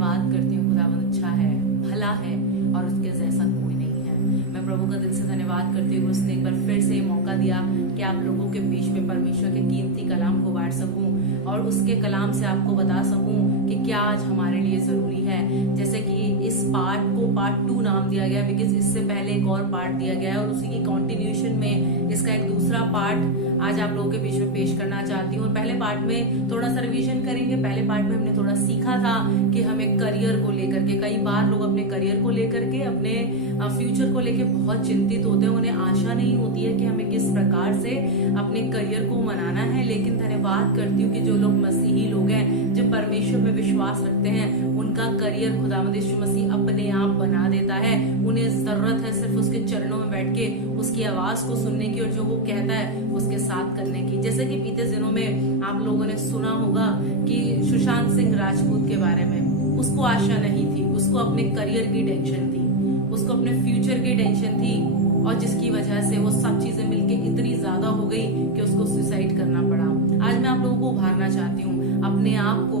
धन्यवाद करती हूँ। खुदावंद अच्छा है, भला है और उसके जैसा कोई नहीं है। मैं प्रभु का दिल से धन्यवाद करती हूँ, उसने एक बार फिर से ये मौका दिया कि आप लोगों के बीच में परमेश्वर के कीमती कलाम को बांट सकूं और उसके कलाम से आपको बता सकूं कि क्या आज हमारे लिए जरूरी है। जैसे कि इस पार्ट को पार्ट 2 नाम दिया गया, बिकॉज इससे पहले एक और पार्ट दिया गया है और उसी की कंटिन्यूएशन में इसका एक दूसरा पार्ट आज आप लोगों के बीच में पेश करना चाहती हूँ। पहले पार्ट में थोड़ा सा रिवीजन करेंगे। पहले पार्ट में हमने थोड़ा सीखा था कि हमें करियर को लेकर के, कई बार लोग अपने करियर को लेकर के, अपने फ्यूचर को लेकर बहुत चिंतित होते हैं। उन्हें आशा नहीं होती है कि हमें किस प्रकार से अपने करियर को मनाना है। लेकिन धन्यवाद करती हूँ कि जो लोग मसीही लोग हैं, जो परमेश्वर में विश्वास रखते हैं, उनका करियर खुदावंद यीशु मसीह अपने आप बना देता है। उन्हें जरूरत है सिर्फ उसके चरणों में बैठ के उसकी आवाज को सुनने की और जो वो कहता है उसके साथ करने की। जैसे कि बीते दिनों में आप लोगों ने सुना होगा कि सुशांत सिंह राजपूत के बारे में, उसको आशा नहीं थी, उसको अपने करियर की टेंशन थी, उसको अपने फ्यूचर की टेंशन थी और जिसकी वजह से वो सब चीजें मिलके इतनी ज्यादा हो गई कि उसको सुसाइड करना पड़ा। आज मैं आप लोगों को उभारना चाहती हूँ, अपने आप को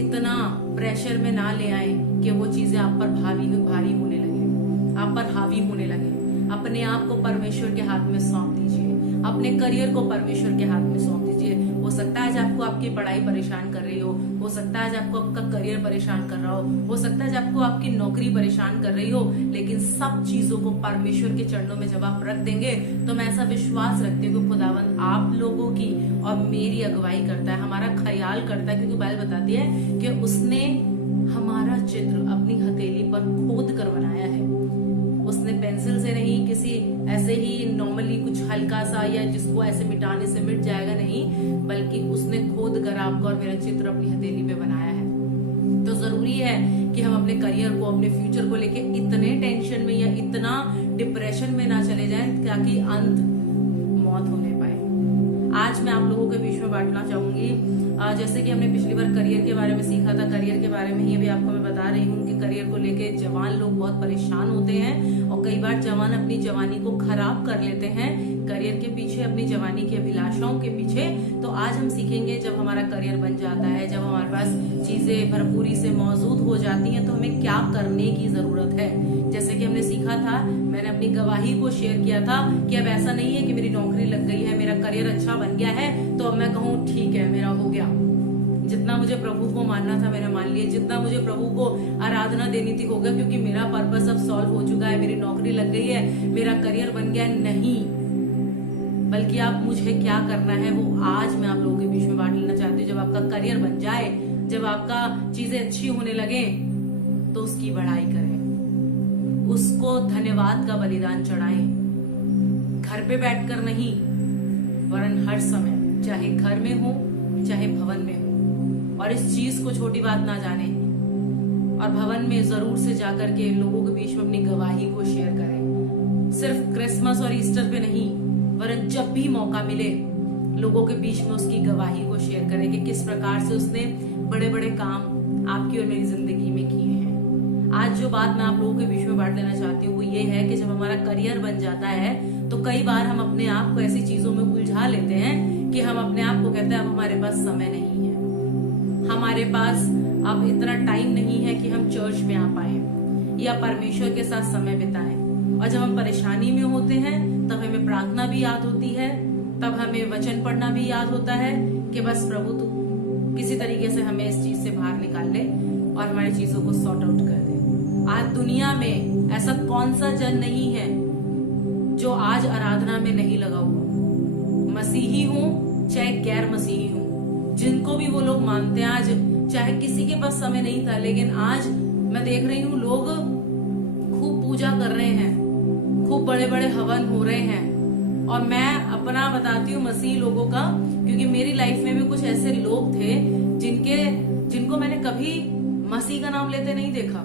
इतना प्रेशर में ना ले आए कि वो चीजें आप पर भारी होने लगे, आप पर हावी होने लगे। अपने आप को परमेश्वर के हाथ में सौंप दीजिए, अपने करियर को परमेश्वर के हाथ में सौंप दीजिए। हो सकता है आज आपको आपकी पढ़ाई परेशान कर रही हो सकता है आज आपको आपका करियर परेशान कर रहा हो सकता है आज आपको आपकी नौकरी परेशान कर रही हो, लेकिन सब चीजों को परमेश्वर के चरणों में जब आप रख देंगे तो मैं ऐसा विश्वास रखती हूँ कि खुदावंद आप लोगों की और मेरी अगुवाई करता है, हमारा ख्याल करता है। क्योंकि बाइबल बताती है कि उसने हमारा चित्र अपनी हथेली पर खोद कर बनाया है। उसने पेंसिल से नहीं, किसी ऐसे ही नॉर्मली कुछ हल्का सा या जिसको ऐसे मिटाने से मिट जाएगा नहीं, बल्कि उसने खोद कर आपका और मेरा चित्र अपनी हथेली पे बनाया है। तो जरूरी है कि हम अपने करियर को, अपने फ्यूचर को लेके इतने टेंशन में या इतना डिप्रेशन में ना चले जाएं ताकि अंत मौत होने पाए। आज मैं आप लोगों के बीच में बांटना चाहूंगी, जैसे कि हमने पिछली बार करियर के बारे में सीखा था, करियर के बारे में ही अभी आपको मैं बता रही हूँ कि करियर को लेके जवान लोग बहुत परेशान होते हैं और कई बार जवान अपनी जवानी को खराब कर लेते हैं करियर के पीछे, अपनी जवानी की अभिलाषाओं के पीछे। तो आज हम सीखेंगे जब हमारा करियर बन जाता है, जब हमारे पास चीजें भरपूरी से मौजूद हो जाती हैं, तो हमें क्या करने की जरूरत है। जैसे कि हमने सीखा था, मैंने अपनी गवाही को शेयर किया था कि अब ऐसा नहीं है कि मेरी नौकरी लग गई है, मेरा करियर अच्छा बन गया है तो अब मैं कहूँ ठीक है मेरा हो गया। जितना मुझे प्रभु को मानना था मैंने मान लिया, जितना मुझे प्रभु को आराधना देनी थी हो गया, क्योंकि मेरा पर्पस अब सॉल्व हो चुका है, मेरी नौकरी लग गई है, मेरा करियर बन गया। नहीं, बल्कि आप मुझे क्या करना है वो आज मैं आप लोगों के बीच में बांट लेना चाहती हूँ। जब आपका करियर बन जाए, जब आपका चीजें अच्छी होने लगे तो उसकी बढ़ाई करें, उसको धन्यवाद का बलिदान चढ़ाएं। घर पे बैठकर नहीं, वरन हर समय, चाहे घर में हो चाहे भवन में हो। और इस चीज को छोटी बात ना जाने और भवन में जरूर से जाकर के लोगों के बीच में अपनी गवाही को शेयर करें। सिर्फ क्रिसमस और ईस्टर पे नहीं, वरन जब भी मौका मिले लोगों के बीच में उसकी गवाही को शेयर करें कि किस प्रकार से उसने बड़े बड़े काम आपकी और मेरी जिंदगी में किए हैं। आज जो बात मैं आप लोगों के बीच में बांट लेना चाहती हूँ वो ये है कि जब हमारा करियर बन जाता है तो कई बार हम अपने आप को ऐसी चीजों में उलझा लेते हैं कि हम अपने आप को कहते हैं अब हमारे पास समय नहीं है, हमारे पास अब इतना टाइम नहीं है कि हम चर्च में आ पाए या परमेश्वर के साथ समय बिताएं। और जब हम परेशानी में होते हैं तब हमें प्रार्थना भी याद होती है, तब हमें वचन पढ़ना भी याद होता है कि बस प्रभु तू किसी तरीके से हमें इस चीज से बाहर निकाल ले और हमारी चीजों को सॉर्ट आउट कर दे। आज दुनिया में ऐसा कौन सा जन नहीं है जो आज आराधना में नहीं लगा हुआ, मसीही हो चाहे गैर मसीही हो, जिनको भी वो लोग मानते हैं। आज चाहे किसी के पास समय नहीं था, लेकिन आज मैं देख रही हूँ लोग खूब पूजा कर रहे हैं, खूब बड़े बड़े हवन हो रहे हैं। और मैं अपना बताती हूँ मसीही लोगों का, क्योंकि मेरी लाइफ में भी कुछ ऐसे लोग थे जिनको मैंने कभी मसीह का नाम लेते नहीं देखा।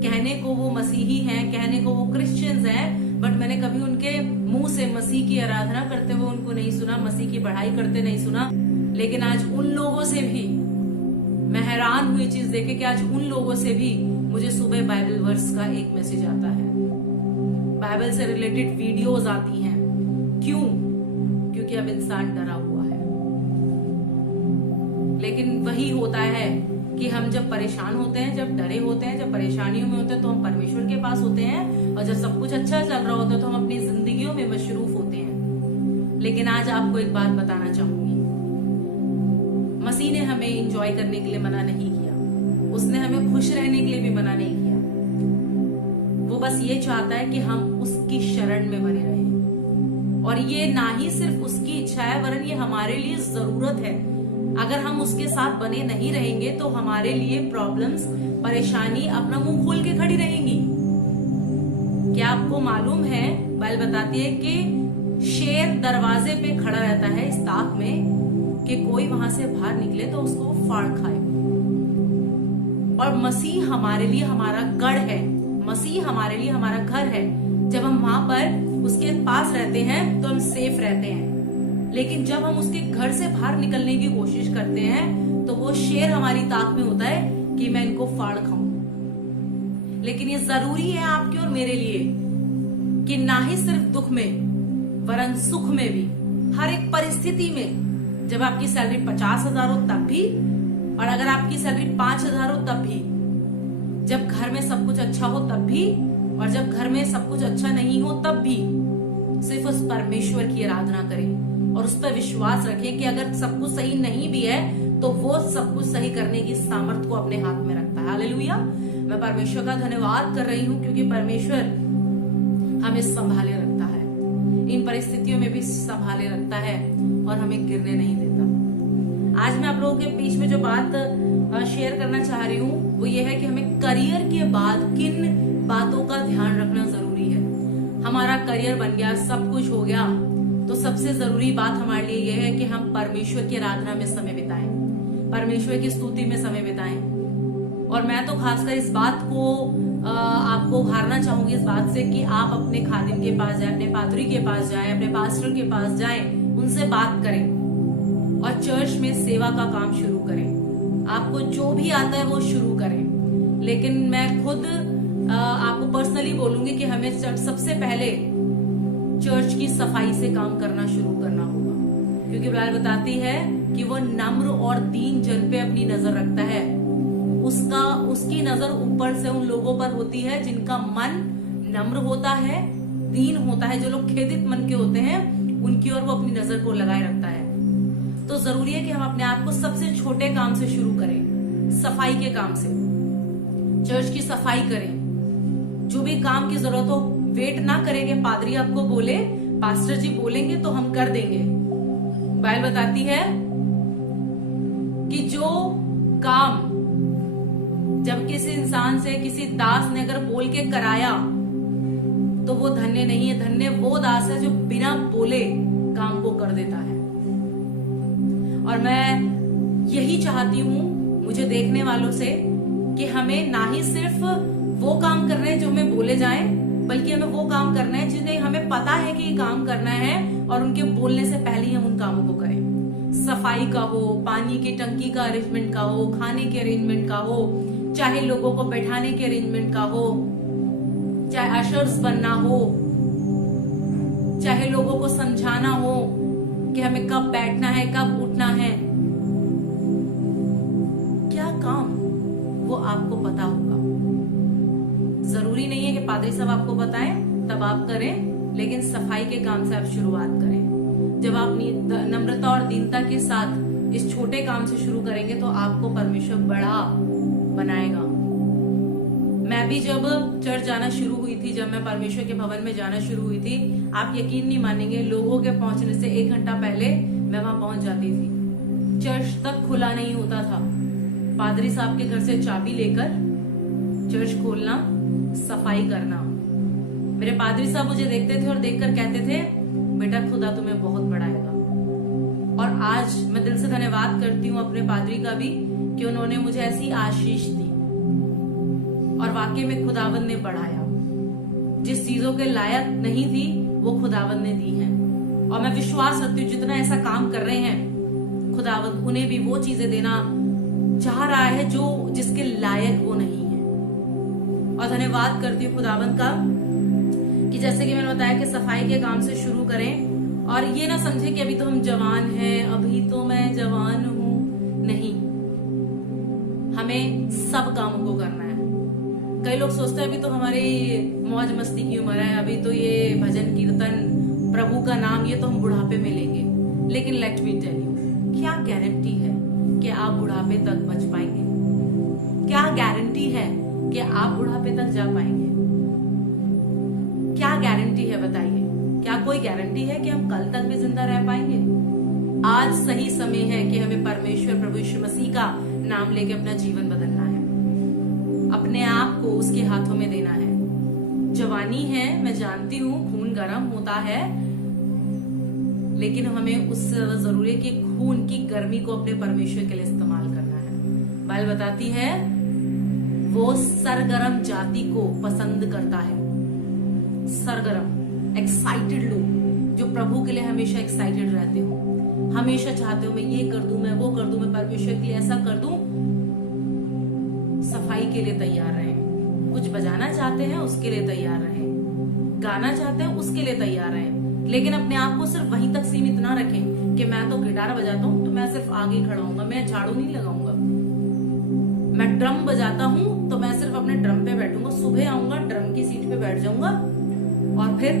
कहने को वो मसीही हैं, कहने को वो क्रिश्चियंस हैं, बट मैंने कभी उनके मुंह से मसीह की आराधना करते हुए उनको नहीं सुना, मसीह की पढ़ाई करते नहीं सुना। लेकिन आज उन लोगों से भी मैं हैरान हुई चीज देखे कि आज उन लोगों से भी मुझे सुबह बाइबल वर्स का एक मैसेज आता है, बाइबल से रिलेटेड वीडियोस आती हैं। क्यों? क्योंकि अब इंसान डरा हुआ है। लेकिन वही होता है कि हम जब परेशान होते हैं, जब डरे होते हैं, जब परेशानियों में होते हैं तो हम परमेश्वर के पास होते हैं, और जब सब कुछ अच्छा चल रहा होता है तो हम अपनी जिंदगियों में मशरूफ होते हैं। लेकिन आज आपको एक बात बताना चाहूंगी, मसीह ने हमें एंजॉय करने के लिए मना नहीं किया, उसने हमें खुश रहने के लिए भी मना नहीं किया। वो बस ये चाहता है कि हम उसकी शरण में बने रहें, और ये ना ही सिर्फ उसकी इच्छा है वरन ये हमारे लिए जरूरत है। अगर हम उसके साथ बने नहीं रहेंगे तो हमारे लिए प्रॉब्लम्स, परेशानी अपना मुंह खोल के खड़ी रहेंगी। क्या आपको मालूम है, बाइबल बताती है कि शेर दरवाजे पे खड़ा रहता है इस ताक में कि कोई वहां से बाहर निकले तो उसको फाड़ खाए। और मसीह हमारे लिए हमारा गढ़ है, मसीह हमारे लिए हमारा घर है। जब हम वहां पर उसके पास रहते हैं तो हम सेफ रहते हैं, लेकिन जब हम उसके घर से बाहर निकलने की कोशिश करते हैं तो वो शेर हमारी ताक में होता है कि मैं इनको फाड़ खाऊं। लेकिन ये जरूरी है आपके और मेरे लिए कि ना ही सिर्फ दुख में वरन सुख में भी, हर एक परिस्थिति में, जब आपकी सैलरी 50,000 हो तब भी, और अगर आपकी सैलरी 5,000 हो तब भी, जब घर में सब कुछ अच्छा हो तब भी, और जब घर में सब कुछ अच्छा नहीं हो तब भी, सिर्फ उस परमेश्वर की आराधना करें और उस पर विश्वास रखें कि अगर सब कुछ सही नहीं भी है तो वो सब कुछ सही करने की सामर्थ्य को अपने हाथ में रखता है। हालेलुया। मैं परमेश्वर का धन्यवाद कर रही हूँ क्योंकि परमेश्वर हमें संभाले रखता है, इन परिस्थितियों में भी संभाले रखता है और हमें गिरने नहीं देता। आज मैं आप लोगों के बीच में जो बात शेयर करना चाह रही हूँ वो ये है कि हमें करियर के बाद किन बातों का ध्यान रखना जरूरी है। हमारा करियर बन गया, सब कुछ हो गया, तो सबसे जरूरी बात हमारे लिए यह है कि हम परमेश्वर की आराधना में समय बिताएं, परमेश्वर की स्तुति में समय बिताएं। और मैं तो खासकर इस बात को आपको उभारना चाहूंगी इस बात से कि आप अपने खादिम के पास जाएं, अपने पादरी के पास जाएं, अपने पास्टर के पास जाएं, उनसे बात करें और चर्च में सेवा का काम शुरू करें। आपको जो भी आता है वो शुरू करें। लेकिन मैं खुद आपको पर्सनली बोलूंगी कि हमें सबसे पहले चर्च की सफाई से काम करना शुरू करना होगा, क्योंकि बाइबल बताती है कि वो नम्र और दीन जन पे अपनी नजर रखता है। उसकी नजर ऊपर से उन लोगों पर होती है जिनका मन नम्र होता है, दीन होता है, जो लोग खेदित मन के होते हैं उनकी ओर वो अपनी नजर को लगाए रखता है। तो जरूरी है कि हम अपने आप को सबसे छोटे काम से शुरू करें, सफाई के काम से। चर्च की सफाई करें, जो भी काम की जरूरत हो वेट ना करेंगे पादरी आपको बोले, पास्टर जी बोलेंगे तो हम कर देंगे। बाइबल बताती है कि जो काम जब किसी इंसान से, किसी दास ने अगर बोल के कराया तो वो धन्य नहीं है, धन्य वो दास है जो बिना बोले काम को कर देता है। और मैं यही चाहती हूँ मुझे देखने वालों से कि हमें ना ही सिर्फ वो काम करने हैं जो हमें बोले जाएं, बल्कि हमें वो काम करना है जिन्हें हमें पता है कि ये काम करना है और उनके बोलने से पहले ही हम उन कामों को करें। सफाई का हो, पानी की टंकी का अरेंजमेंट का हो, खाने के अरेंजमेंट का हो, चाहे लोगों को बैठाने के अरेंजमेंट का हो, चाहे अशर्स बनना हो, चाहे लोगों को समझाना हो कि हमें कब बैठना है, कब उठना है, क्या काम वो आपको पता होगा। जरूरी नहीं है कि पादरी साहब आपको बताएं तब आप करें, लेकिन सफाई के काम से आप शुरुआत करें। जब आप नम्रता और दीनता के साथ इस छोटे काम से शुरू करेंगे तो आपको परमेश्वर बड़ा बनाएगा। मैं भी जब चर्च जाना शुरू हुई थी, जब मैं परमेश्वर के भवन में जाना शुरू हुई थी, आप यकीन नहीं मानेंगे, लोगों के पहुंचने से 1 घंटा पहले मैं वहां पहुंच जाती थी। चर्च तक खुला नहीं होता था, पादरी साहब के घर से चाबी लेकर चर्च खोलना, सफाई करना। मेरे पादरी साहब मुझे देखते थे और देखकर कहते थे, बेटा खुदा तुम्हें बहुत बढ़ाएगा। और आज मैं दिल से धन्यवाद करती हूँ अपने पादरी का भी कि उन्होंने मुझे ऐसी आशीष दी और वाकई में खुदावंद ने बढ़ाया। जिस चीजों के लायक नहीं थी वो खुदावंद ने दी है, और मैं विश्वास रखती हूँ जितना ऐसा काम कर रहे हैं खुदावंद उन्हें भी वो चीजें देना चाह रहा है जो जिसके लायक वो नहीं है। और धन्यवाद करती हूँ खुदावंद का कि जैसे कि मैंने बताया कि सफाई के काम से शुरू करें, और ये ना समझे कि अभी तो हम जवान हैं, अभी तो मैं जवान हूं। नहीं, हमें सब कामों को करना है। कई लोग सोचते हैं अभी तो हमारी मौज मस्ती की उम्र है, अभी तो ये भजन कीर्तन प्रभु का नाम ये तो हम बुढ़ापे में लेंगे। लेकिन लेट मी टेल यू, क्या गारंटी है कि आप बुढ़ापे तक बच पाएंगे? क्या गारंटी है कि आप बुढ़ापे तक जा पाएंगे? क्या गारंटी है बताइए? क्या कोई गारंटी है कि हम कल तक भी जिंदा रह पाएंगे? आज सही समय है कि हमें परमेश्वर प्रभु यीशु मसीह का नाम लेके अपना जीवन बदलना है, अपने आप को उसके हाथों में देना है। जवानी है, मैं जानती हूँ खून गर्म होता है, लेकिन हमें उससे ज्यादा जरूरी है कि खून की गर्मी को अपने परमेश्वर के लिए इस्तेमाल करना है। बाइबल बताती है वो सरगर्म जाति को पसंद करता है। सरगर्म, एक्साइटेड लोग जो प्रभु के लिए हमेशा एक्साइटेड रहते हो, हमेशा चाहते हो मैं ये कर दूं, मैं वो कर दूं, मैं परमेश्वर के लिए ऐसा कर दूं। सफाई के लिए तैयार रहें, कुछ बजाना चाहते हैं उसके लिए तैयार रहें, गाना चाहते हैं उसके लिए तैयार रहें। लेकिन अपने आप को सिर्फ वहीं तक सीमित ना रखें कि मैं तो गिटार बजाता हूँ तो मैं सिर्फ आगे खड़ा हूंगा, मैं झाड़ू नहीं लगाऊंगा। मैं ड्रम बजाता हूँ तो मैं सिर्फ अपने ड्रम पे बैठूंगा, सुबह आऊंगा ड्रम की सीट पे बैठ जाऊंगा और फिर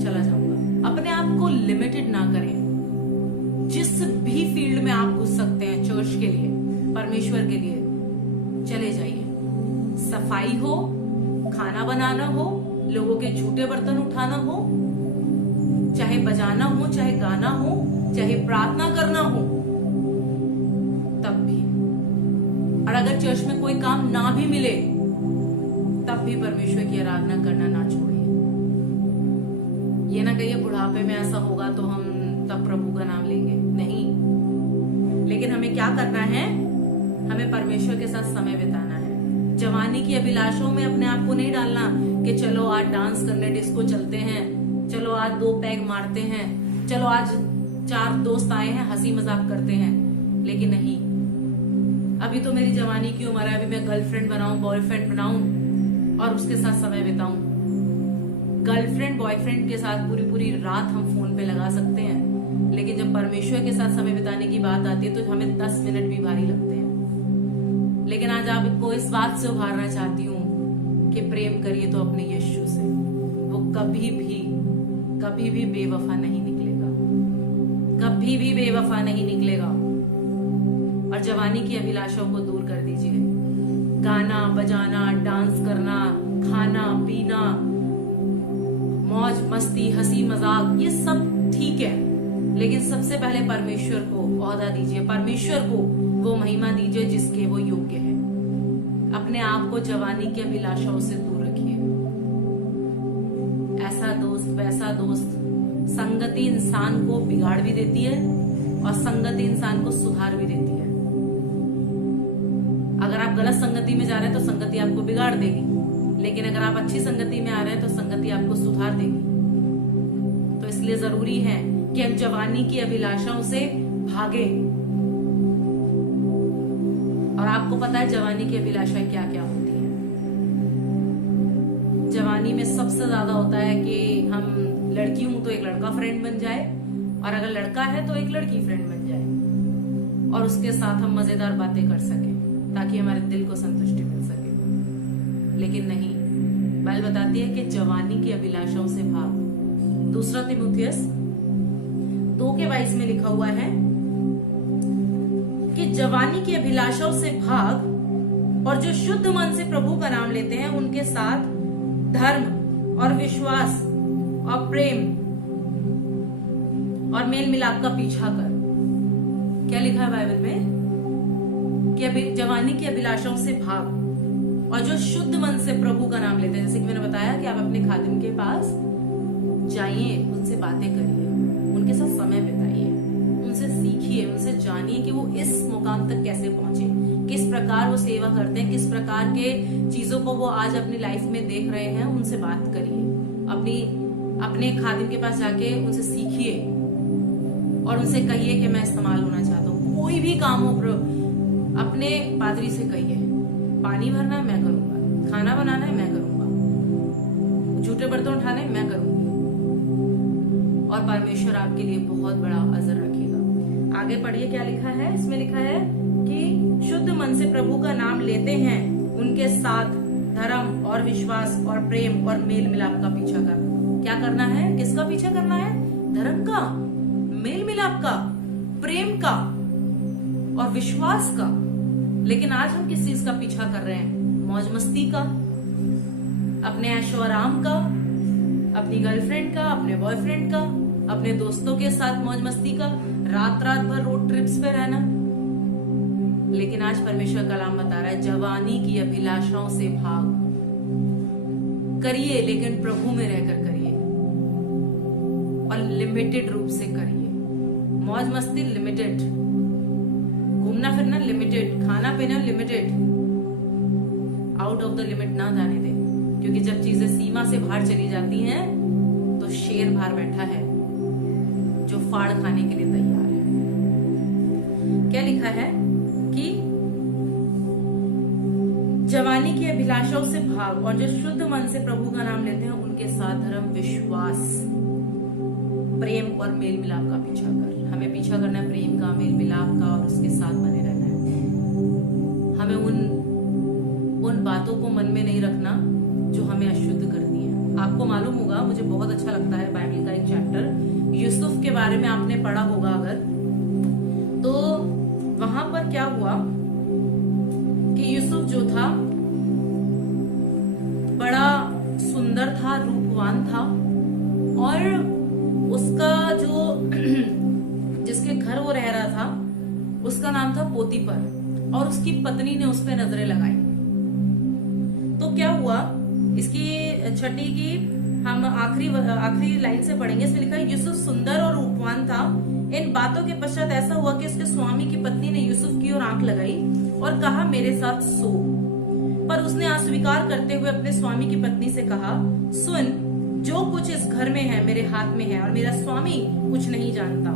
चला जाऊंगा। अपने आप को लिमिटेड ना करें। जिस भी फील्ड में आप घुस सकते हैं चर्च के लिए, परमेश्वर के लिए, चले जाइए। सफाई हो, खाना बनाना हो, लोगों के झूठे बर्तन उठाना हो, चाहे बजाना हो, चाहे गाना हो, चाहे प्रार्थना करना हो, तब भी। और अगर चर्च में कोई काम ना भी मिले तब भी परमेश्वर की आराधना करना ना छोड़िए। ये ना कहिए बुढ़ापे में ऐसा होगा तो हम तब प्रभु का नाम लेंगे, नहीं। लेकिन हमें क्या करना है? हमें परमेश्वर के साथ समय बिताना है। जवानी की अभिलाषाओं में अपने आप को नहीं डालना कि चलो आज डांस करने डिस्को चलते हैं, चलो आज 2 पैग मारते हैं, चलो आज 4 दोस्त आए हैं हंसी मजाक करते हैं। लेकिन नहीं, अभी तो मेरी जवानी की उम्र है, अभी मैं गर्लफ्रेंड बनाऊं, बॉयफ्रेंड बनाऊं और उसके साथ समय बिताऊं। गर्लफ्रेंड बॉयफ्रेंड के साथ पूरी पूरी रात हम फोन पे लगा सकते हैं, लेकिन जब परमेश्वर के साथ समय बिताने की बात आती है तो हमें 10 मिनट भी भारी लगते हैं। लेकिन आज आपको इस बात से उभारना चाहती हूँ कि प्रेम करिए तो अपने यीशु से, वो कभी भी बेवफा नहीं निकलेगा, कभी भी बेवफा नहीं निकलेगा। और जवानी की अभिलाषाओं को दूर कर दीजिए। गाना बजाना, डांस करना, खाना पीना, मौज मस्ती, हंसी मजाक, ये सब ठीक है, लेकिन सबसे पहले परमेश्वर को ओहदा दीजिए, परमेश्वर को वो महिमा दीजिए जिसके वो योग्य है। अपने आप को जवानी की अभिलाषाओं से दूर रखिए। ऐसा दोस्त वैसा दोस्त, संगति इंसान को बिगाड़ भी देती है और संगति इंसान को सुधार भी देती है। अगर आप गलत संगति में जा रहे हैं तो संगति आपको बिगाड़ देगी, लेकिन अगर आप अच्छी संगति में आ रहे हैं तो संगति आपको सुधार देगी। तो इसलिए जरूरी है कि हम जवानी की अभिलाषाओं से भागें। और आपको पता है जवानी की अभिलाषाएं क्या क्या होती है। जवानी में सबसे ज्यादा होता है कि हम लड़की हूं तो एक लड़का फ्रेंड बन जाए, और अगर लड़का है तो एक लड़की फ्रेंड बन जाए, और उसके साथ हम मजेदार बातें कर सकें ताकि हमारे दिल को संतुष्टि मिल सके। लेकिन नहीं, बाइबल बताती है कि जवानी की अभिलाषाओं से भाग। 2 तीमुथियुस 2:22 में लिखा हुआ है कि जवानी की अभिलाषाओं से भाग, और जो शुद्ध मन से प्रभु का नाम लेते हैं उनके साथ धर्म और विश्वास और प्रेम और मेल मिलाप का पीछा कर। क्या लिखा है बाइबल में? कि अभी जवानी की अभिलाषाओं से भाग, और जो शुद्ध मन से प्रभु का नाम लेते हैं। जैसे कि मैंने बताया कि आप अपने खादिम के पास जाइए, उनसे बातें करिए, उनके साथ समय बिताइए, उनसे सीखिए, उनसे जानिए कि वो इस मुकाम तक कैसे पहुंचे, किस प्रकार वो सेवा करते हैं, किस प्रकार के चीजों को वो आज अपनी लाइफ में देख रहे हैं। उनसे बात करिए, अपने खादिम के पास जाके उनसे सीखिए और उनसे कहिए कि मैं इस्तेमाल होना चाहता हूँ। कोई भी काम हो अपने पादरी से कहिए, पानी भरना है मैं करूंगा, खाना बनाना है मैं करूंगा, झूठे बर्तन उठाने मैं करूंगी, और परमेश्वर आपके लिए बहुत बड़ा अजर रखेगा। आगे पढ़िए क्या लिखा है। इसमें लिखा है कि शुद्ध मन से प्रभु का नाम लेते हैं उनके साथ धर्म और विश्वास और प्रेम और मेल मिलाप का पीछा करना। क्या करना है? किसका पीछा करना है? धर्म का, मेल मिलाप का, प्रेम का और विश्वास का। लेकिन आज हम किस चीज का पीछा कर रहे हैं? मौज मस्ती का, अपने ऐशो आराम का, अपनी गर्लफ्रेंड का, अपने बॉयफ्रेंड का, अपने दोस्तों के साथ मौज मस्ती का, रात रात भर रोड ट्रिप्स पे रहना। लेकिन आज परमेश्वर का कलाम बता रहा है जवानी की अभिलाषाओं से भाग करिए, लेकिन प्रभु में रहकर करिए और लिमिटेड रूप से करिए। मौज मस्ती लिमिटेड, घूमना फिरना लिमिटेड, खाना पीना limited, out of the limit ना जाने दे। क्योंकि जब चीजें सीमा से बाहर चली जाती हैं तो शेर बाहर बैठा है जो फाड़ खाने के लिए तैयार है। क्या लिखा है कि जवानी की अभिलाषाओं से भाग और जो शुद्ध मन से प्रभु का नाम लेते हैं उनके साथ धर्म, विश्वास, प्रेम और मेल मिलाप का पीछा कर। हमें पीछा करना है प्रेम का, मेल मिलाप का और उसके साथ बने रहना है। हमें उन बातों को मन में नहीं रखना जो हमें अशुद्ध करती है। आपको मालूम होगा, मुझे बहुत अच्छा लगता है बाइबल का एक चैप्टर, यूसुफ के बारे में आपने पढ़ा होगा अगर, तो वहां पर क्या हुआ कि यूसुफ जो था बड़ा सुंदर था, रूपवान था और उसका जो जिसके घर वो रह रहा था उसका नाम था पोतीपर और उसकी पत्नी ने उस पर नजरें लगाई। तो क्या हुआ, इसकी छठी की हम आखिरी लाइन से पढ़ेंगे। इसमें लिखा है यूसुफ सुंदर और रूपवान था। इन बातों के पश्चात ऐसा हुआ कि उसके स्वामी की पत्नी ने यूसुफ की ओर आंख लगाई और कहा मेरे साथ सो। पर उसने अस्वीकार करते हुए अपने स्वामी की पत्नी से कहा, सुन, जो कुछ इस घर में है मेरे हाथ में है और मेरा स्वामी कुछ नहीं जानता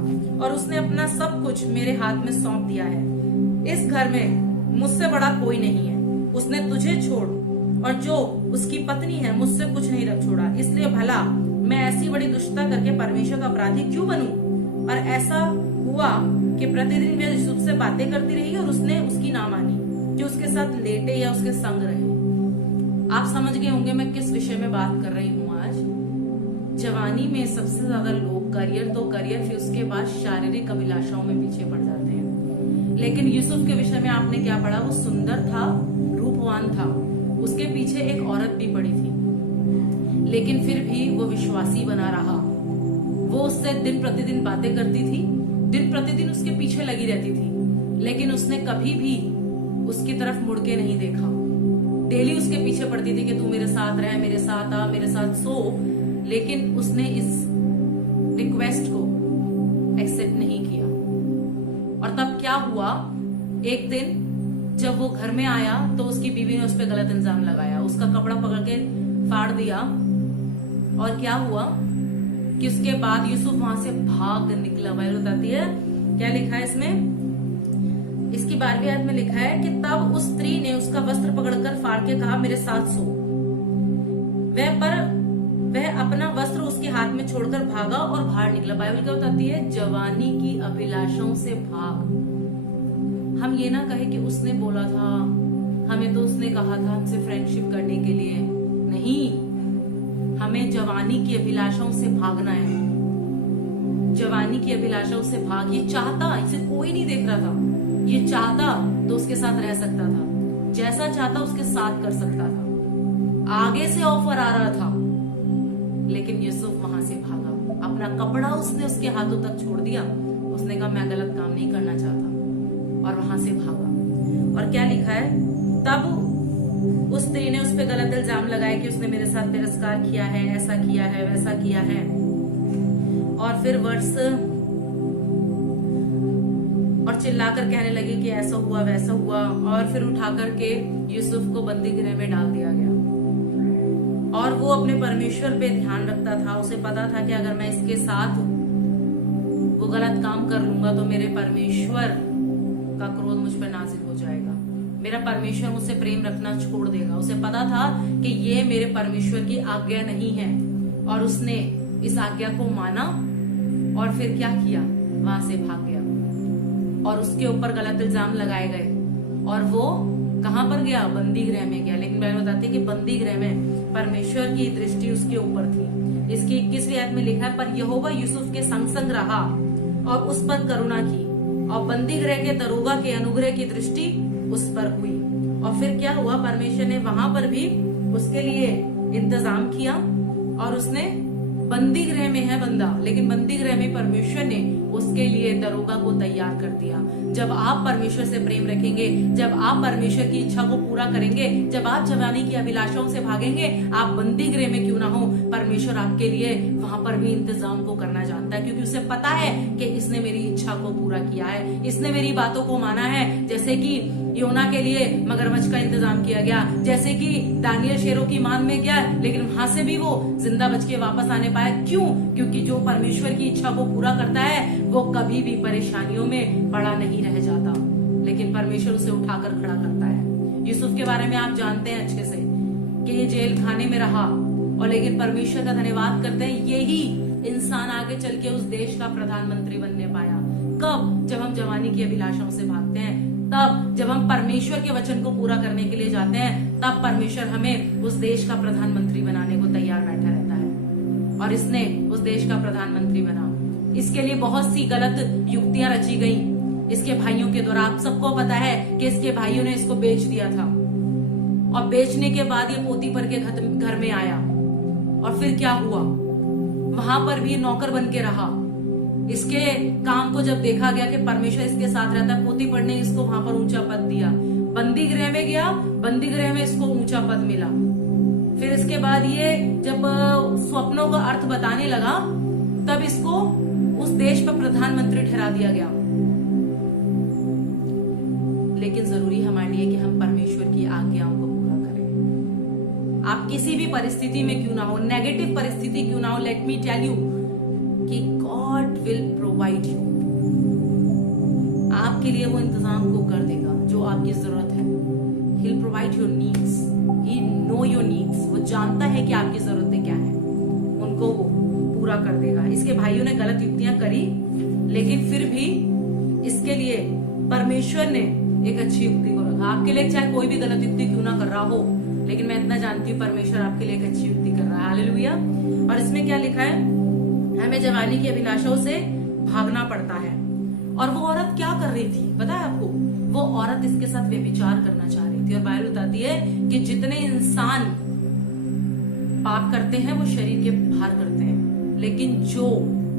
और उसने अपना सब कुछ मेरे हाथ में सौंप दिया है। इस घर में मुझसे बड़ा कोई नहीं है। उसने तुझे छोड़ और जो उसकी पत्नी है मुझसे कुछ नहीं रख छोड़ा। इसलिए भला मैं ऐसी बड़ी दुष्टता करके परमेश्वर का अपराधी क्यों बनूं? और ऐसा हुआ कि प्रतिदिन वह यूसुफ से बातें करती रही और उसने उसकी ना मानी कि उसके साथ लेटे या उसके संग रहे। आप समझ गए होंगे मैं किस विषय में बात कर रही हूँ आज। जवानी में सबसे ज्यादा लोग करियर तो करियर, फिर उसके बाद शारीरिक अभिलाषाओं में पीछे पड़ जाते हैं। लेकिन यूसुफ के विषय में आपने क्या पढ़ा? वो सुंदर था, रूपवान था, उसके पीछे एक औरत भी पड़ी थी, लेकिन फिर भी वो विश्वासी बना रहा। वो उससे दिन प्रतिदिन बातें करती थी, दिन प्रतिदिन उसके पीछे लगी रहती थी, लेकिन उसने कभी भी उसकी तरफ मुड़ के नहीं देखा। डेली उसके पीछे पड़ती थी कि तू मेरे साथ रह, मेरे साथ आ, मेरे साथ सो, लेकिन उसने इस रिक्वेस्ट को एक्सेप्ट नहीं किया। और तब क्या हुआ, एक दिन जब वो घर में आया तो उसकी बीवी ने उस पर गलत इल्जाम लगाया, उसका कपड़ा पकड़ के फाड़ दिया। और क्या हुआ कि उसके बाद यूसुफ वहां से भाग निकला। बाइबल बताती है, क्या लिखा है इसमें, इसकी 12वीं आयत में लिखा है कि तब उस स्त्री ने उसका वस्त्र पकड़कर फाड़ के कहा मेरे साथ सो। वह अपना वस्त्र उसके हाथ में छोड़कर भागा और बाहर निकला। बाइबल क्या बताती है? जवानी की अभिलाषाओं से भाग। हम ये ना कहे कि उसने बोला था, हमें तो उसने कहा था हमसे फ्रेंडशिप करने के लिए। नहीं, हमें जवानी की अभिलाषाओं से भागना है। जवानी की अभिलाषाओं से भाग। ये चाहता, इसे कोई नहीं देख रहा था, ये चाहता तो उसके साथ रह सकता था, जैसा चाहता उसके साथ कर सकता था, आगे से ऑफर आ रहा था, लेकिन यूसुफ वहां से भागा। अपना कपड़ा उसने उसके हाथों तक छोड़ दिया। उसने कहा मैं गलत काम नहीं करना चाहता और वहां से भागा। और क्या लिखा है, तब उस स्त्री ने उस पर गलत इल्जाम लगाया कि उसने मेरे साथ तिरस्कार किया है, ऐसा किया है, वैसा किया है। और फिर वर्ष और चिल्लाकर कहने लगी कि ऐसा हुआ वैसा हुआ। और फिर उठा करके यूसुफ को बंदी गृह में डाल दिया गया। और वो अपने परमेश्वर पे ध्यान रखता था। उसे पता था कि अगर मैं इसके साथ वो गलत काम कर लूंगा तो मेरे परमेश्वर का क्रोध मुझ पर नाजिल हो जाएगा, मेरा परमेश्वर मुझसे प्रेम रखना छोड़ देगा। उसे पता था कि ये मेरे परमेश्वर की आज्ञा नहीं है, और उसने इस आज्ञा को माना और फिर क्या किया, वहां से भाग गया। और उसके ऊपर गलत इल्जाम लगाए गए और वो कहां पर गया, बंदी गृह में गया। लेकिन बाइबल बताती है कि बंदी गृह में परमेश्वर की दृष्टि उसके ऊपर थी। इसकी 21वीं आयत में लिखा है, पर यहोवा यूसुफ के संग संग रहा और उस पर करुणा की, और बंदी गृह के दरोगा के अनुग्रह की दृष्टि उस पर हुई। और फिर क्या हुआ, परमेश्वर ने वहां पर भी उसके लिए इंतजाम किया और उसने बंदी गृह में है बंदा, लेकिन बंदी गृह में परमेश्वर ने उसके लिए दरोगा को तैयार कर दिया। जब आप परमेश्वर से प्रेम रखेंगे, जब आप परमेश्वर की इच्छा को पूरा करेंगे, जब आप जवानी की अभिलाषाओं से भागेंगे, आप बंदी गृह में क्यों ना हो, परमेश्वर आपके लिए वहां पर भी इंतजाम को करना जानता है, क्योंकि उसे पता है कि इसने मेरी इच्छा को पूरा किया है, इसने मेरी बातों को माना है। जैसे कि योना के लिए मगरमच्छ का इंतजाम किया गया, जैसे कि दानियल शेरों की मान में गया, लेकिन वहां से भी वो जिंदा बच के वापस आने पाया। क्यों? क्योंकि जो परमेश्वर की इच्छा को पूरा करता है वो कभी भी परेशानियों में पड़ा नहीं रह जाता, लेकिन परमेश्वर उसे उठाकर खड़ा करता है। यूसुफ के बारे में आप जानते हैं अच्छे से कि ये जेल खाने में रहा, और लेकिन परमेश्वर का धन्यवाद करते हैं, यही इंसान आगे चल के उस देश का प्रधानमंत्री बनने पाया। कब? जब हम जवानी की अभिलाषाओं से भागते हैं, तब जब हम परमेश्वर के वचन को पूरा करने के लिए जाते हैं, तब परमेश्वर हमें उस देश का प्रधानमंत्री बनाने को तैयार बैठा रहता है। और इसने उस देश का प्रधानमंत्री बना। इसके लिए बहुत सी गलत युक्तियां रची गई इसके भाइयों के द्वारा। आप सबको पता है कि इसके भाइयों ने इसको बेच दिया था, और बेचने के बाद ये पोतीपर के घर में आया, और फिर क्या हुआ, वहां पर भी नौकर बन के रहा। इसके काम को जब देखा गया कि परमेश्वर इसके साथ रहता है, पोतीपर ने इसको वहां पर ऊंचा पद दिया। बंदी गृह में गया, बंदी गृह में इसको ऊंचा पद मिला। फिर इसके बाद ये जब स्वप्नों का अर्थ बताने लगा, तब इसको उस देश पर प्रधानमंत्री ठहरा दिया गया। लेकिन जरूरी हमारे लिए कि हम परमेश्वर की आज्ञाओं को पूरा करें। आप किसी भी परिस्थिति में क्यों ना हो, नेगेटिव परिस्थिति क्यों ना हो, लेट मी टेल यू कि गॉड विल प्रोवाइड यू। आपके लिए वो इंतजाम को कर देगा जो आपकी जरूरत है। He will provide your needs, he know your needs. वो जानता है कि आपकी जरूरतें क्या है, उनको वो पूरा कर देगा। इसके भाइयों ने गलत युक्तियां करी, लेकिन फिर भी इसके लिए परमेश्वर ने एक अच्छी युक्ति को रखा। आपके लिए चाहे कोई भी गलत युक्ति क्यों ना कर रहा हो, लेकिन मैं इतना जानती हूँ परमेश्वर आपके लिए एक अच्छी युक्ति कर रहा है। हालेलुया। और इसमें क्या लिखा है, हमें जवानी की अभिलाषाओं से भागना पड़ता है। और वो औरत क्या कर रही थी पता है आपको? वो औरत इसके साथ व्यभिचार करना चाह रही थी। और बाइबल बताती है कि जितने इंसान पाप करते हैं वो शरीर के बाहर करते हैं, लेकिन जो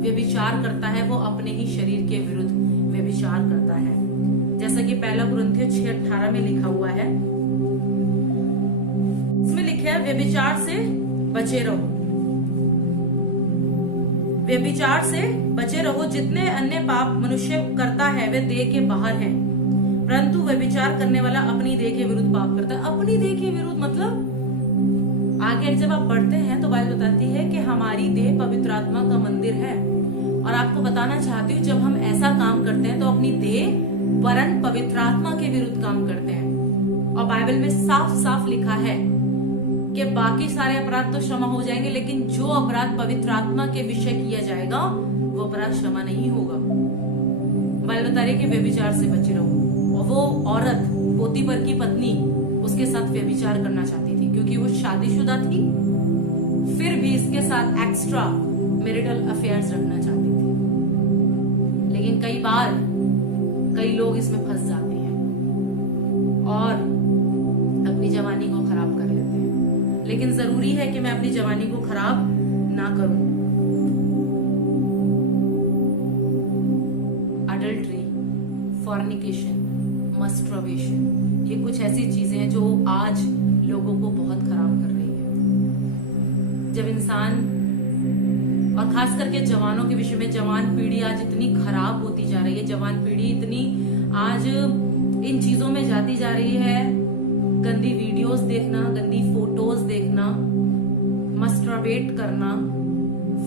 व्यभिचार करता है वो अपने ही शरीर के विरुद्ध व्यभिचार करता है। जैसा कि 1 कुरिन्थियों 6:18 में लिखा हुआ है, इसमें लिखा है व्यभिचार से बचे रहो, व्यभिचार से बचे रहो। जितने अन्य पाप मनुष्य करता है वे देह के बाहर हैं, परंतु व्यभिचार करने वाला अपनी देह के विरुद्ध पाप करता है। अपनी देह के विरुद्ध मतलब आगे जब आप बढ़ते हैं तो बाइबल बताती है कि हमारी देह पवित्र आत्मा का मंदिर है। और आपको बताना चाहती हूँ, जब हम ऐसा काम करते हैं तो अपनी देह वरन पवित्र आत्मा के विरुद्ध काम करते हैं। और बाइबल में साफ साफ लिखा है कि बाकी सारे अपराध तो क्षमा हो जाएंगे, लेकिन जो अपराध पवित्र आत्मा के विषय किया जाएगा वो अपराध क्षमा नहीं होगा। बाइबल बता रही है कि व्यभिचार से बचे रहो। और वो औरत पोतीपर की पत्नी उसके साथ व्यभिचार करना चाहती थी, क्योंकि वो शादीशुदा थी, फिर भी इसके साथ एक्स्ट्रा मैरिटल अफेयर्स रखना चाहती थी। लेकिन कई बार कई लोग इसमें फंस जाते हैं और अपनी जवानी को खराब कर लेते हैं। लेकिन जरूरी है कि मैं अपनी जवानी को खराब ना करूं। अडल्ट्री, फॉर्निकेशन, मस्टरबेशन, ये कुछ ऐसी चीजें हैं जो आज लोगों को बहुत खराब कर रही है। जब इंसान, और खास करके जवानों के विषय में, जवान पीढ़ी आज इतनी खराब होती जा रही है, जवान पीढ़ी इतनी आज इन चीजों में जाती जा रही है। गंदी वीडियोस देखना, गंदी फोटोज देखना, मस्टरबेट करना,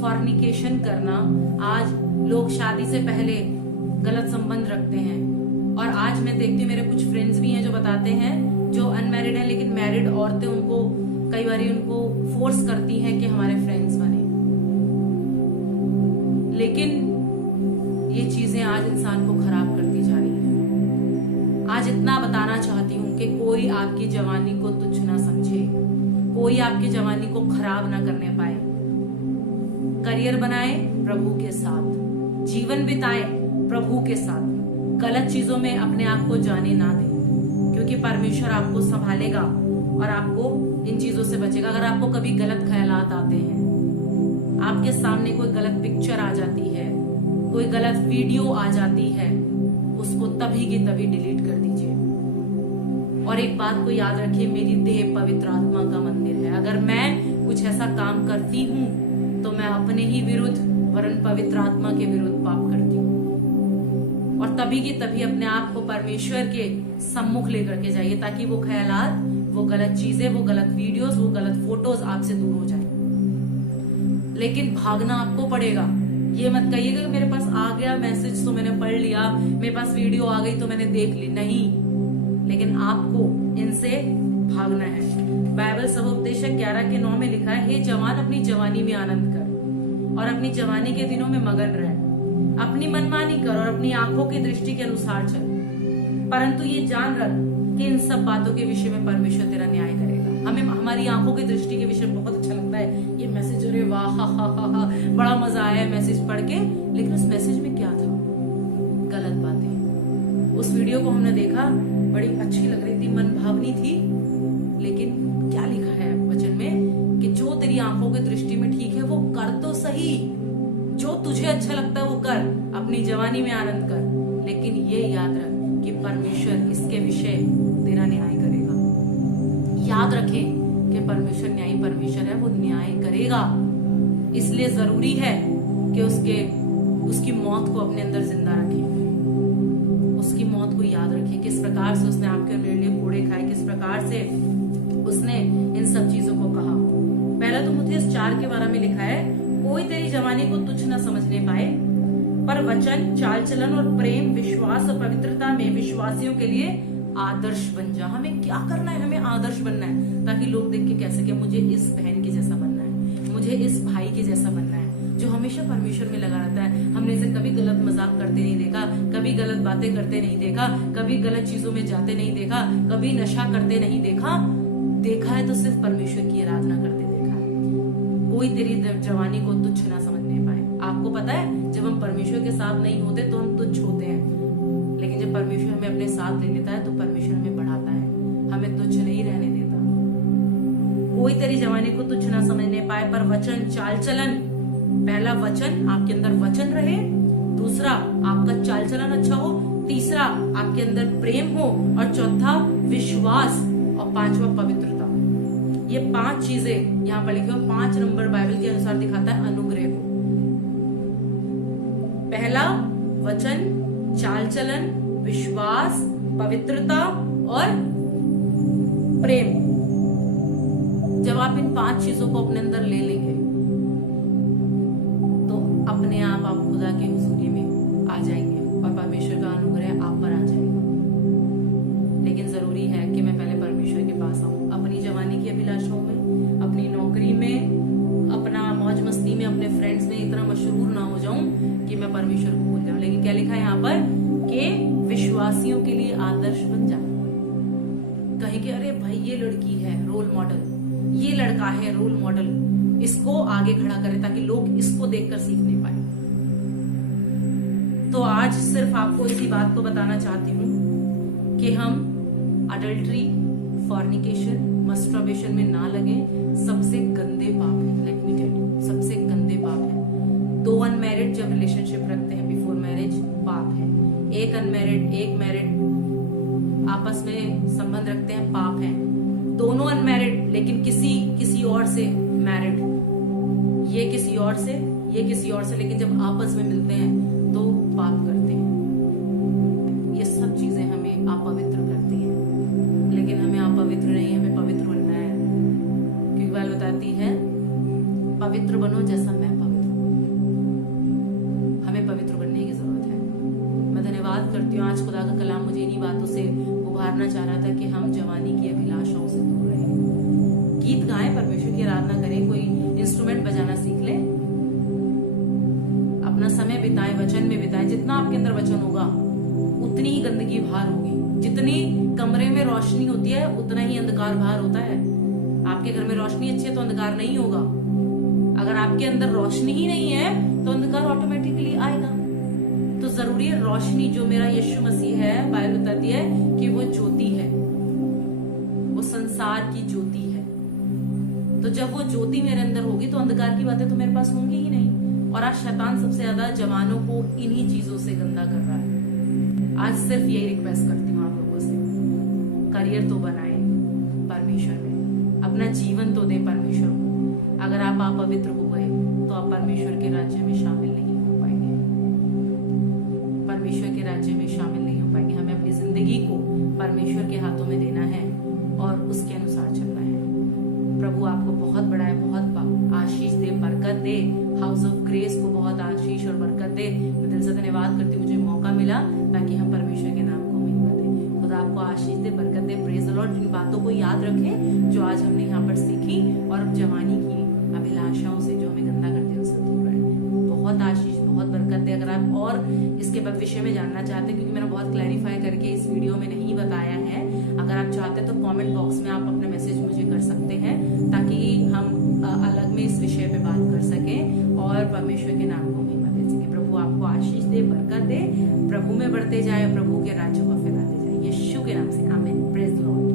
फॉर्निकेशन करना। आज लोग शादी से पहले गलत संबंध रखते हैं। और आज मैं देखती हूँ, मेरे कुछ फ्रेंड्स भी हैं जो बताते हैं, जो अनमैरिड हैं लेकिन मैरिड औरतें उनको कई बार उनको फोर्स करती हैं कि हमारे फ्रेंड्स बने। लेकिन ये चीजें आज इंसान को खराब करती जा रही है। आज इतना बताना चाहती हूँ कि कोई आपकी जवानी को तुच्छ ना समझे, कोई आपकी जवानी को खराब ना करने पाए। करियर बनाए प्रभु के साथ, जीवन बिताए प्रभु के साथ, गलत चीजों में अपने आप को जाने ना दे, क्योंकि परमेश्वर आपको संभालेगा और आपको इन चीजों से बचेगा। अगर आपको कभी गलत ख्यालात आते हैं, आपके सामने कोई गलत पिक्चर आ जाती है, कोई गलत वीडियो आ जाती है, उसको तभी की तभी डिलीट कर दीजिए। और एक बात को याद रखिए, मेरी देह पवित्र आत्मा का मंदिर है। अगर मैं कुछ ऐसा काम करती हूँ तो मैं अपने ही विरुद्ध वरन पवित्र आत्मा के विरुद्ध पाप करती हूँ। और तभी की तभी अपने आप को परमेश्वर के सम्मुख लेकर के जाइए, ताकि वो ख्यालात, वो गलत चीजें, वो गलत वीडियोस, वो गलत फोटोज आपसे दूर हो जाए। लेकिन भागना आपको पड़ेगा। ये मत कहिएगा कि मेरे पास आ गया मैसेज तो मैंने पढ़ लिया, मेरे पास वीडियो आ गई तो मैंने देख ली। नहीं, लेकिन आपको इनसे भागना है। बाइबल सहोपदेशक 11:9 में लिखा है, हे जवान अपनी जवानी में आनंद कर और अपनी जवानी के दिनों में मगन रह, अपनी मनमानी कर और अपनी आंखों की दृष्टि के अनुसार चल, परंतु ये जान रख कि इन सब बातों के विषय में परमेश्वर तेरा न्याय करेगा। हमें हमारी आंखों की दृष्टि के विषय में बहुत अच्छा लगता है ये मैसेज, अरे वाह हा हा हा हा, बड़ा मजा आया मैसेज पढ़ के। लेकिन उस मैसेज में क्या था? गलत बातें। उस वीडियो को हमने देखा, बड़ी अच्छी लग रही थी, मन भावनी थी, लेकिन क्या लिखा है वचन में कि जो तेरी आंखों की दृष्टि में ठीक है वो कर तो सही, जो तुझे अच्छा लगता है वो कर, अपनी जवानी में आनंद कर, लेकिन ये याद रख कि परमेश्वर इसके विषय तेरा न्याय करेगा। याद रखें कि परमेश्वर न्यायी परमेश्वर है, वो न्याय करेगा। इसलिए जरूरी है कि उसकी मौत को अपने अंदर जिंदा रखें, उसकी मौत को याद रखें, किस प्रकार से उसने आपके और मेरे लिए कोड़े खाए, किस प्रकार से उसने इन सब चीजों को कहा। पहला तीमुथियुस 4:12 में लिखा है, कोई तेरी जवानी को तुच्छ न समझने पाए, पर वचन, चाल चलन और प्रेम, विश्वास और पवित्रता में विश्वासियों के लिए आदर्श बन जा। हमें क्या करना है? हमें आदर्श बनना है, ताकि लोग देख के कह सके मुझे इस बहन के जैसा बनना है, मुझे इस भाई के जैसा बनना है, जो हमेशा परमेश्वर में लगा रहता है। हमने इसे कभी गलत मजाक करते नहीं देखा, कभी गलत बातें करते नहीं देखा, कभी गलत चीजों में जाते नहीं देखा, कभी नशा करते नहीं देखा। देखा है तो सिर्फ परमेश्वर की आराधना करते देखा है। कोई तेरी जवानी को तुच्छ ना समझने पाए। आपको पता है, जब हम परमेश्वर के साथ नहीं होते तो हम तुच्छ होते हैं, लेकिन जब परमेश्वर हमें अपने साथ ले लेता है तो परमेश्वर हमें बढ़ाता है, हमें तुच्छ नहीं रहने देता। कोई तेरी जवानी को तुच्छ ना समझने पाए, पर वचन, चाल चलन, पहला वचन, आपके अंदर वचन रहे, दूसरा आपका चाल चलन अच्छा हो, तीसरा आपके अंदर प्रेम हो, और चौथा विश्वास, और पांचवा पवित्रता। ये 5 चीजें यहाँ पर लिखे हुए, 5 नंबर बाइबल के अनुसार दिखाता है अनुग्रह को। पहला वचन, चाल चलन, विश्वास, पवित्रता और प्रेम। जब आप इन 5 चीजों को अपने अंदर ले लेंगे तो अपने आप खुदा के हुजूरी में आ जाएंगे और परमेश्वर का अनुग्रह आप पर आ जाएगा। लेकिन जरूरी है कि मैं पहले परमेश्वर के पास आऊं, अपनी जवानी की अभिलाषाओं में, अपनी नौकरी में, अपना मौज मस्ती में, अपने फ्रेंड्स में इतना मशहूर ना हो जाऊं कि मैं परमेश्वर को भूल जाऊं। लेकिन क्या लिखा है यहाँ पर कि विश्वासियों के लिए आदर्श बन जा। कहे कि अरे भाई ये लड़की है रोल मॉडल, ये लड़का है रोल मॉडल, इसको आगे खड़ा करे ताकि लोग इसको देखकर सीखने पाए। तो आज सिर्फ आपको इसी बात को बताना चाहती हूँ कि हम अडल्ट्री, फॉर्निकेशन, मस्टरबेशन में ना लगे। सबसे गंदे पाप है, लेट मी टेल यू, सबसे गंदे पाप है। 2 अनमैरिड जब रिलेशनशिप रखते हैं बिफोर मैरिज, पाप है। 1 अनमैरिड, 1 मैरिड आपस में संबंध रखते हैं, पाप है। दोनों अनमैरिड लेकिन किसी और से मैरिड, ये किसी और से, ये किसी और से, लेकिन जब आपस में मिलते हैं तो पाप करते हैं। ये सब चीजें हमें अपवित्र करती हैं, लेकिन हमें अपवित्र नहीं, हमें पवित्र बनना है, क्योंकि बाइबल बताती है पवित्र बनो जैसा मैं पवित्र हूं। हमें पवित्र बनने की जरूरत है। मैं धन्यवाद करती हूँ, आज खुदा का कलाम मुझे इन्हीं बातों से उभारना चाह रहा था कि हम जवानी की अभिलाषाओं से दूर रहें, गीत गाएं, परमेश्वर की आराधना करें, कोई इंस्ट्रूमेंट बजाना सीख लें, अपना समय बिताएं, वचन में बिताएं। जितना आपके अंदर वचन होगा उतनी ही गंदगी बाहर होगी। जितनी कमरे में रोशनी होती है उतना ही अंधकार बाहर होता है। आपके घर में रोशनी अच्छी है तो अंधकार नहीं होगा। अगर आपके अंदर रोशनी ही नहीं है तो अंधकार ऑटोमेटिकली आएगा। तो जरूरी है रोशनी, जो मेरा यीशु मसीह है, बाइबल बताती है कि वो ज्योति है, वो संसार की ज्योति है। तो जब वो ज्योति मेरे अंदर होगी तो अंधकार की बातें तो मेरे पास होंगी ही नहीं। और आज शैतान सबसे ज्यादा जवानों को इन्हीं चीजों से गंदा कर रहा है। आज सिर्फ यही रिक्वेस्ट करती हूँ आप लोगों से, करियर तो बनाए परमेश्वर में, अपना जीवन तो दे परमेश्वर को। अगर आप अपवित्र हो गए तो आप परमेश्वर के राज्य में शामिल नहीं हो पाएंगे, परमेश्वर के राज्य में शामिल नहीं हो पाएंगे। हमें अपनी जिंदगी को परमेश्वर के हाथों में देना है और उसके अनुसार चलना है। प्रभु आपको बहुत बड़ा है, बहुत आशीष दे, बरकत दे। हाउस ऑफ ग्रेस को बहुत आशीष और बरकत दे। मैं दिल से धन्यवाद करती हूँ, मुझे मौका मिला ताकि हम परमेश्वर के नाम को महिमा दें। खुदा आपको आशीष दे, बरकत दे। Praise the lord. इन बातों को याद रखें जो आज हमने यहाँ पर सीखी, और जवानी की अभिलाषाओं से जो हमें गंदा करते हैं उससे दूर रहें। बहुत आशीष, बहुत बरकत दे। अगर आप और इसके विषय में जानना चाहते हैं, क्योंकि मैंने बहुत क्लैरिफाई करके इस वीडियो में नहीं बताया है, अगर आप चाहते हैं तो कमेंट बॉक्स में आप अपने मैसेज मुझे कर सकते हैं, ताकि हम अलग में इस विषय पे बात कर सकें और परमेश्वर के नाम को महिमा दे सके। प्रभु आपको आशीष दे, बरकत दे। प्रभु में बढ़ते जाए, प्रभु के राज्य को फैलाते जाए। यीशु के नाम से आमीन। Praise the Lord.